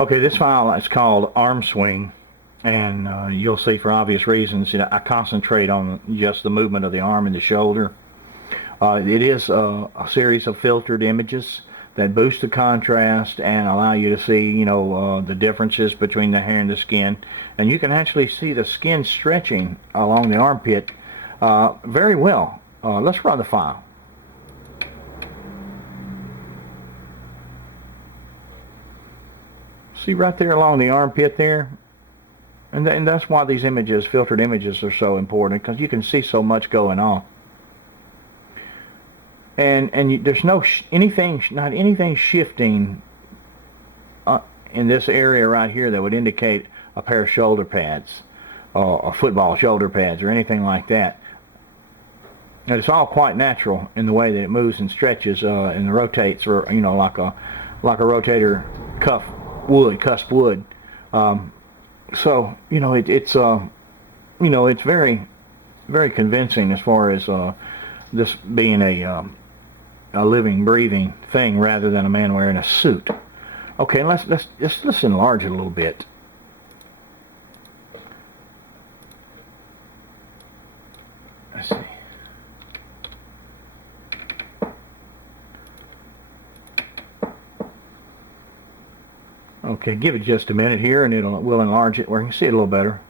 Okay, this file is called arm swing, and you'll see for obvious reasons, I concentrate on just the movement of the arm and the shoulder. It is a series of filtered images that boost the contrast and allow you to see, the differences between the hair and the skin. And you can actually see the skin stretching along the armpit very well. Let's run the file. See right there along the armpit there? And that's why these images, filtered images, are so important, because you can see so much going on. And there's not anything shifting in this area right here that would indicate a pair of shoulder pads, or football shoulder pads, or anything like that. And it's all quite natural in the way that it moves and stretches and rotates, or like a rotator cuff wood, cusped wood. So it's very, very convincing as far as this being a living, breathing thing rather than a man wearing a suit. Okay, let's enlarge it a little bit. Let's see. Okay, give it just a minute here, and we'll enlarge it where you can see it a little better.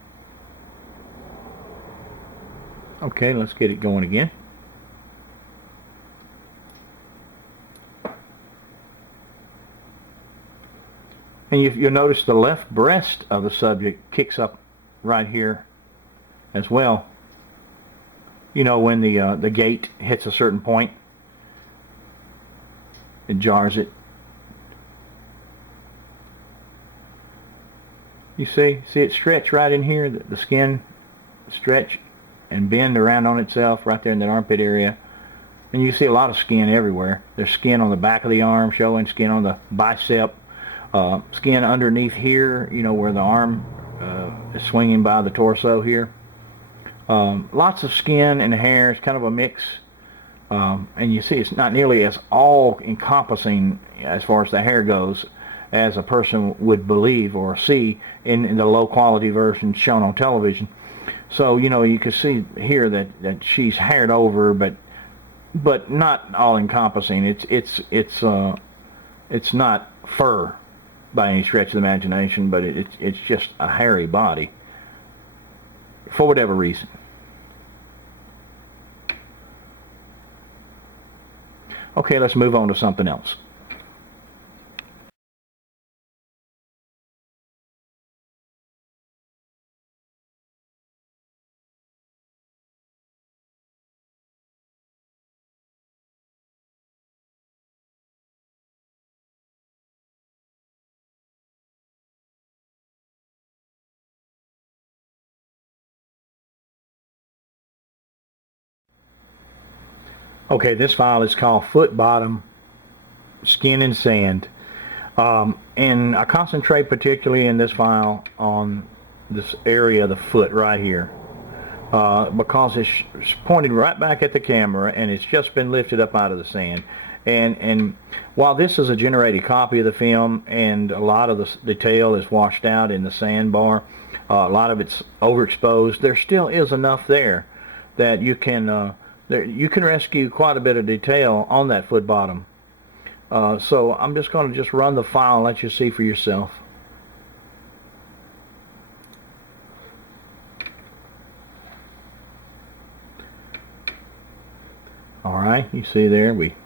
Okay, let's get it going again. And you'll notice the left breast of the subject kicks up right here as well. When the gait hits a certain point, it jars it. You see it stretch right in here, the skin stretch and bend around on itself right there in that armpit area. And you see a lot of skin everywhere. There's skin on the back of the arm showing, skin on the bicep, skin underneath here, where the arm is swinging by the torso here. Lots of skin and hair. It's kind of a mix. And you see it's not nearly as all-encompassing as far as the hair goes as a person would believe or see in the low-quality version shown on television. So, you can see here that she's haired over, but not all-encompassing. It's not fur by any stretch of the imagination, but it's just a hairy body for whatever reason. Okay, let's move on to something else. Okay, this file is called Foot Bottom, Skin and Sand. And I concentrate particularly in this file on this area of the foot right here. Because it's pointed right back at the camera, and it's just been lifted up out of the sand. And while this is a generated copy of the film, and a lot of the detail is washed out in the sandbar, a lot of it's overexposed, there still is enough there that you can rescue quite a bit of detail on that foot bottom. So I'm just going to run the file and let you see for yourself. Alright, you see there, we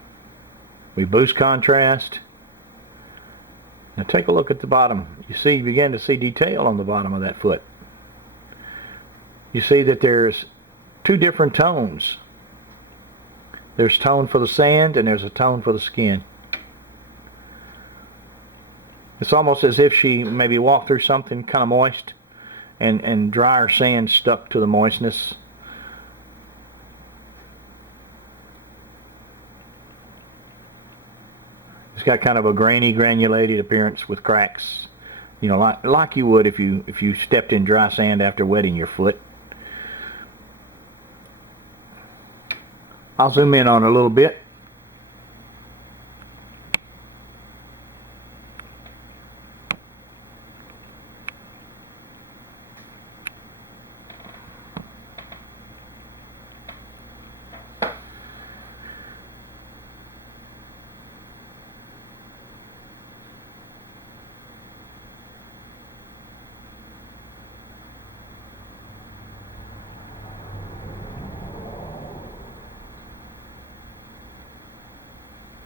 boost contrast. Now take a look at the bottom. You begin to see detail on the bottom of that foot. You see that there's two different tones. There's tone for the sand, and there's a tone for the skin. It's almost as if she maybe walked through something kind of moist, and drier sand stuck to the moistness. It's got kind of a grainy, granulated appearance with cracks, like you would if you stepped in dry sand after wetting your foot. I'll zoom in on it a little bit.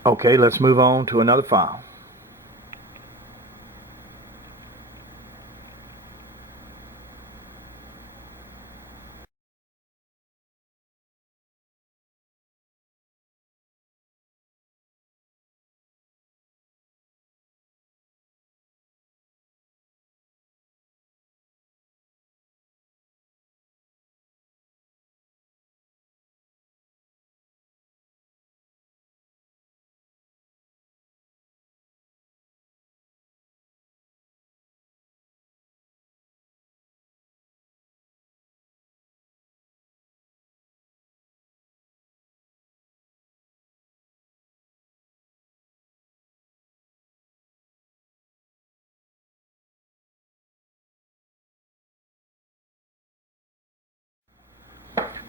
Okay, let's move on to another file.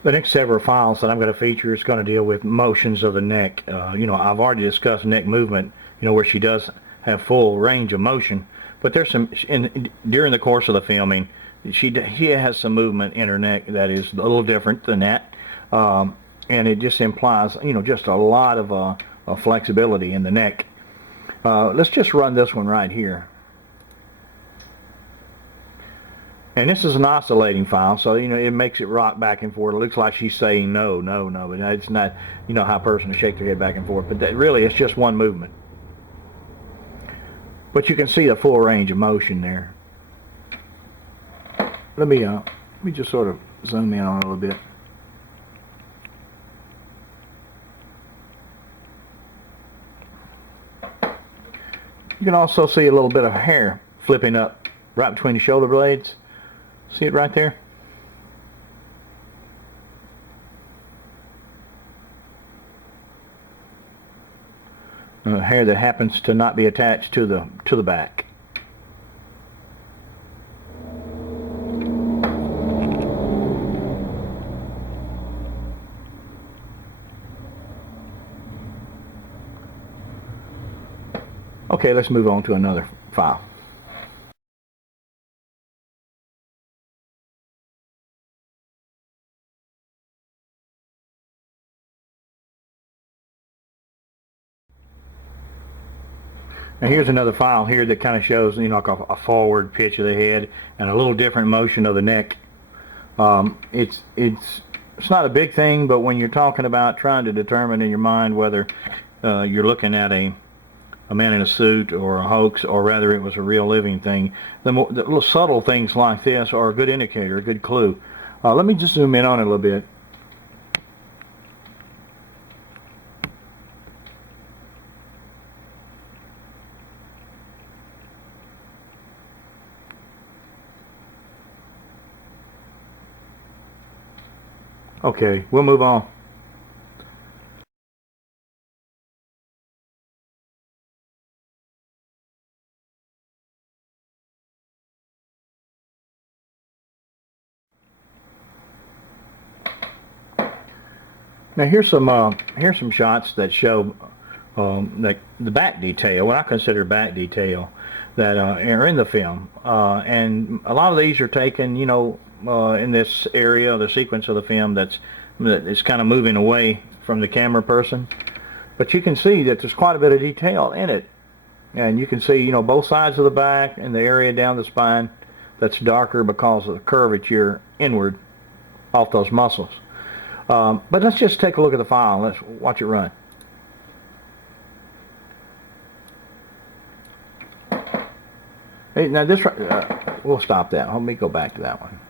The next several files that I'm going to feature is going to deal with motions of the neck. I've already discussed neck movement, where she does have full range of motion, but there's during the course of the filming, she has some movement in her neck that is a little different than that, and it just implies, just a lot of flexibility in the neck. Let's just run this one right here. And this is an oscillating file, so it makes it rock back and forth. It looks like she's saying no, no, no, but it's not. How a person shake their head back and forth, but that really it's just one movement. But you can see the full range of motion there. Let me just sort of zoom in on it a little bit. You can also see a little bit of hair flipping up right between the shoulder blades. See it right there? Hair that happens to not be attached to the back. Okay, let's move on to another file. Now here's another file here that kind of shows, like a forward pitch of the head and a little different motion of the neck. It's not a big thing, but when you're talking about trying to determine in your mind whether you're looking at a man in a suit or a hoax, or rather it was a real living thing, the little subtle things like this are a good indicator, a good clue. Let me just zoom in on it a little bit. Okay, we'll move on. Now here's some shots that show the back detail, what I consider back detail, that are in the film, and a lot of these are taken, in this area, the sequence of the film that is kind of moving away from the camera person. But you can see that there's quite a bit of detail in it, and you can see, both sides of the back and the area down the spine that's darker because of the curvature inward off those muscles. But let's just take a look at the file. Let's watch it run. Hey, now this, we'll stop that. Let me go back to that one.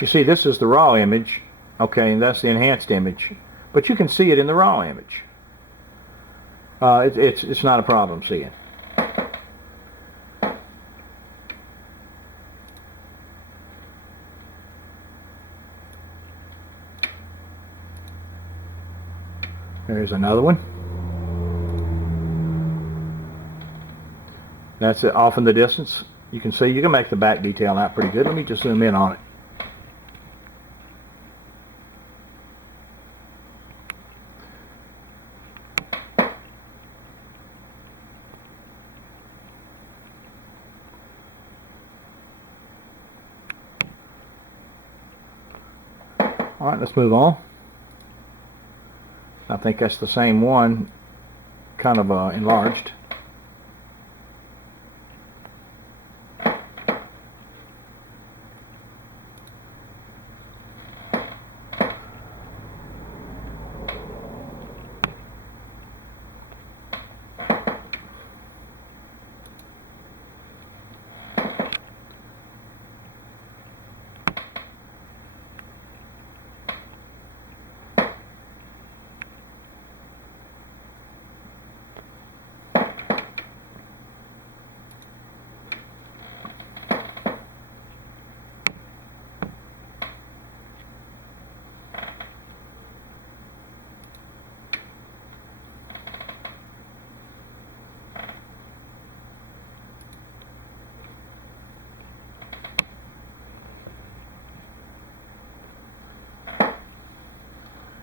You see, this is the raw image, okay, and that's the enhanced image. But you can see it in the raw image. It's not a problem seeing. There's another one. That's it, off in the distance. You can see, you can make the back detail out pretty good. Let me just zoom in on it. Alright, let's move on. I think that's the same one, kind of enlarged.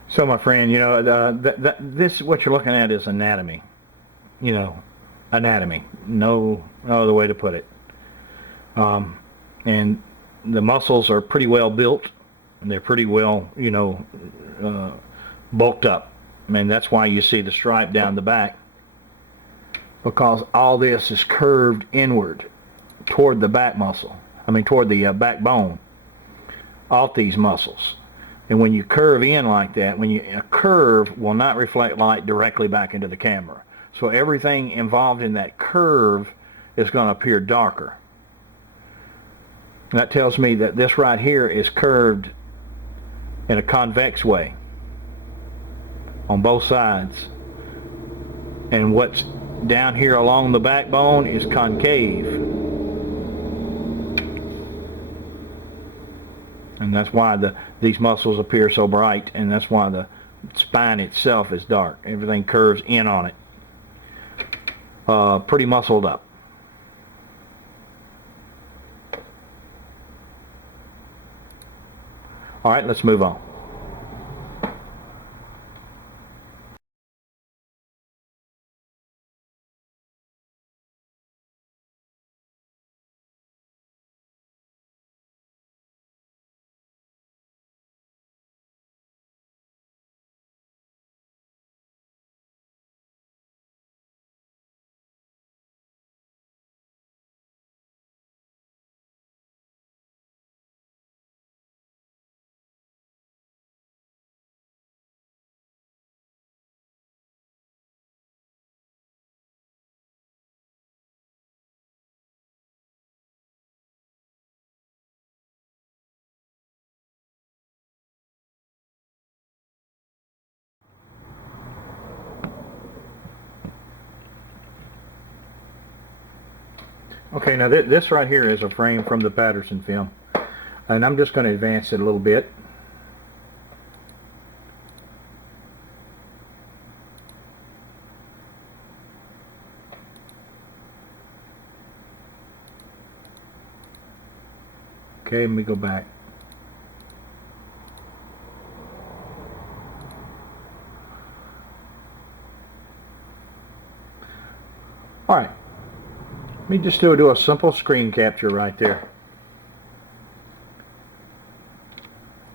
So my friend, you know, this, what you're looking at is anatomy. You know, anatomy. No other way to put it. And the muscles are pretty well built, and they're pretty well, you know, bulked up. I mean, that's why you see the stripe down the back, because all this is curved inward toward the back muscle. I mean, toward the backbone, off these muscles. And when you curve in like that, a curve will not reflect light directly back into the camera. So everything involved in that curve is going to appear darker. And that tells me that this right here is curved in a convex way on both sides. And what's down here along the backbone is concave. And that's why these muscles appear so bright, and that's why the spine itself is dark. Everything curves in on it. Pretty muscled up. All right, let's move on. Okay, now this right here is a frame from the Patterson film, and I'm just going to advance it a little bit. Okay, let me go back. All right, let me just do a simple screen capture right there.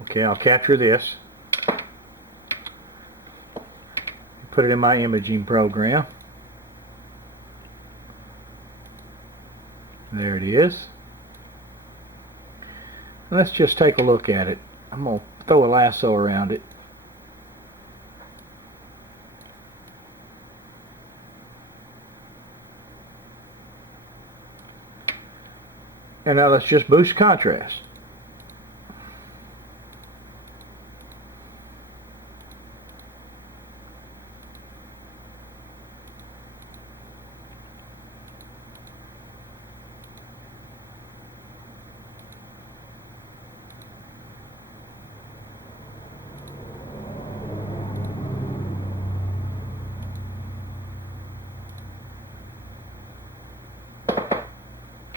Okay, I'll capture this, put it in my imaging program. There it is. Let's just take a look at it. I'm going to throw a lasso around it. And now let's just boost contrast.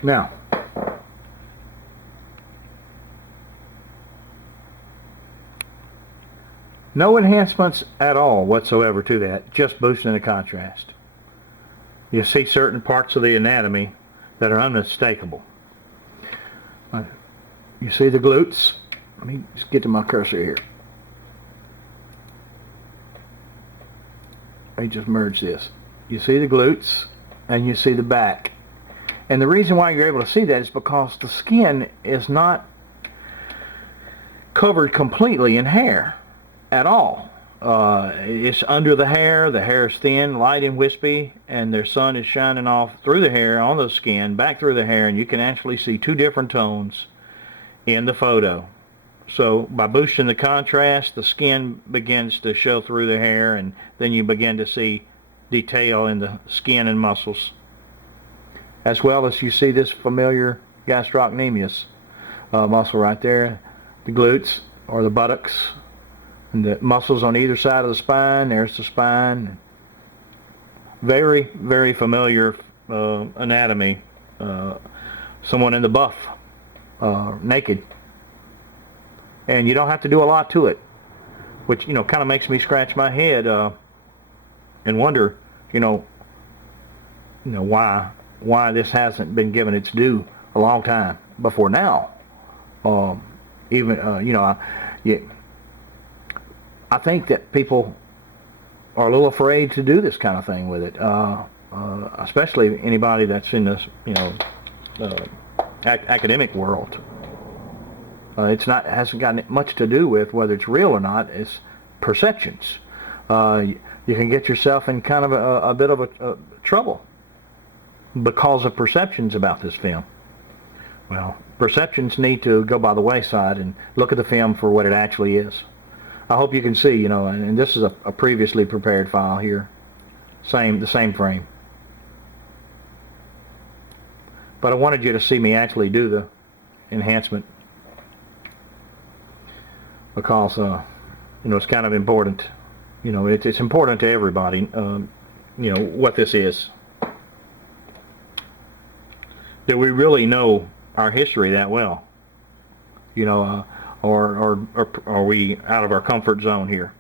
Now, no enhancements at all whatsoever to that, just boosting the contrast. You see certain parts of the anatomy that are unmistakable. You see the glutes? Let me just get to my cursor here. let me just merge this. You see the glutes and you see the back. And the reason why you're able to see that is because the skin is not covered completely in hair at all. It's under the hair is thin, light and wispy, and their sun is shining off through the hair, on the skin, back through the hair, and you can actually see two different tones in the photo. So by boosting the contrast, the skin begins to show through the hair, and then you begin to see detail in the skin and muscles. As well as you see this familiar gastrocnemius muscle right there, the glutes or the buttocks, and the muscles on either side of the spine. There's the spine. Very, very familiar anatomy. Someone in the buff, naked. And you don't have to do a lot to it, which, kind of makes me scratch my head and wonder, why this hasn't been given its due a long time before now. I think that people are a little afraid to do this kind of thing with it, especially anybody that's in this, academic world. It hasn't got much to do with whether it's real or not. It's perceptions. You can get yourself in kind of a bit of a trouble because of perceptions about this film. Well, perceptions need to go by the wayside and look at the film for what it actually is. I hope you can see, and this is a previously prepared file here, the same frame. But I wanted you to see me actually do the enhancement because, it's kind of important. It's important to everybody, what this is. Do we really know our history that well? Or are we out of our comfort zone here?